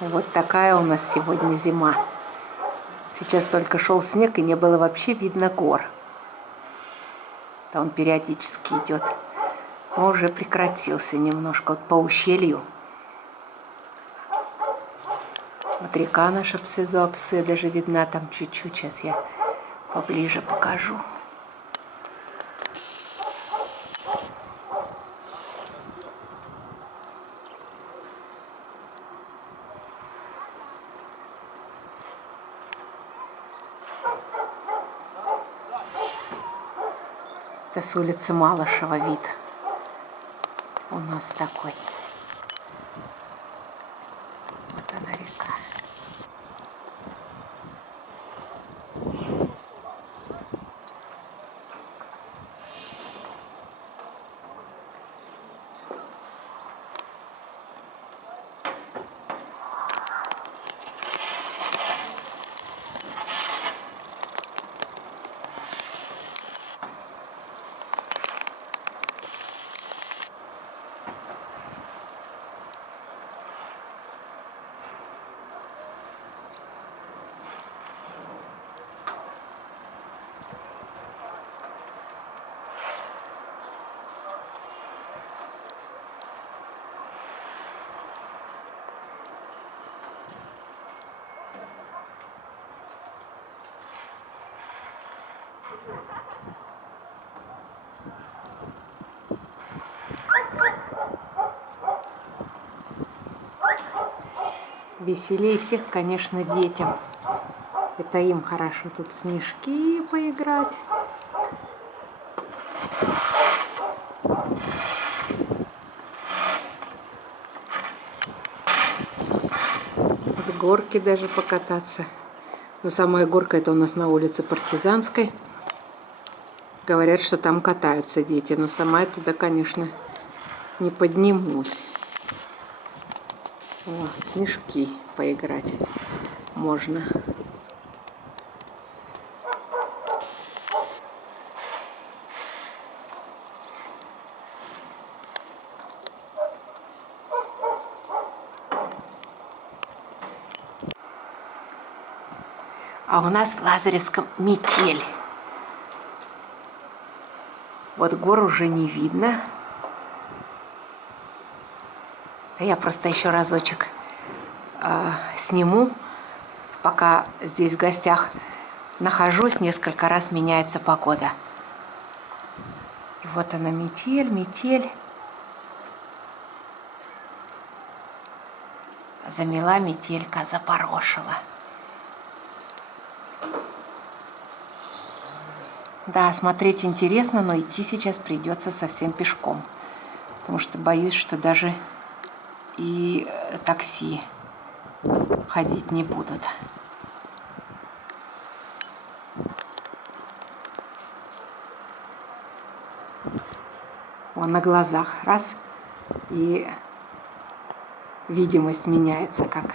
Вот такая у нас сегодня зима. Сейчас только шел снег, и не было вообще видно гор. Да он периодически идет. Но уже прекратился немножко вот по ущелью. Вот река наша Псезоапсе даже видна там чуть-чуть. Сейчас я поближе покажу. Это с улицы Малышева вид у нас такой. Вот она река. Веселее всех, конечно, детям. Это им хорошо тут в снежки поиграть. С горки даже покататься. Но самая горка это у нас на улице Партизанской. Говорят, что там катаются дети, но сама я туда, конечно, не поднимусь. О, снежки поиграть можно. А у нас в Лазаревском метель. Вот гор уже не видно. Я просто еще разочек сниму, пока здесь в гостях нахожусь, несколько раз меняется погода. И вот она метель, метель. Замела метелька Запорошила. Да, смотреть интересно, но идти сейчас придется совсем пешком. Потому что боюсь, что даже и такси ходить не будут. Вон на глазах раз, и видимость меняется, как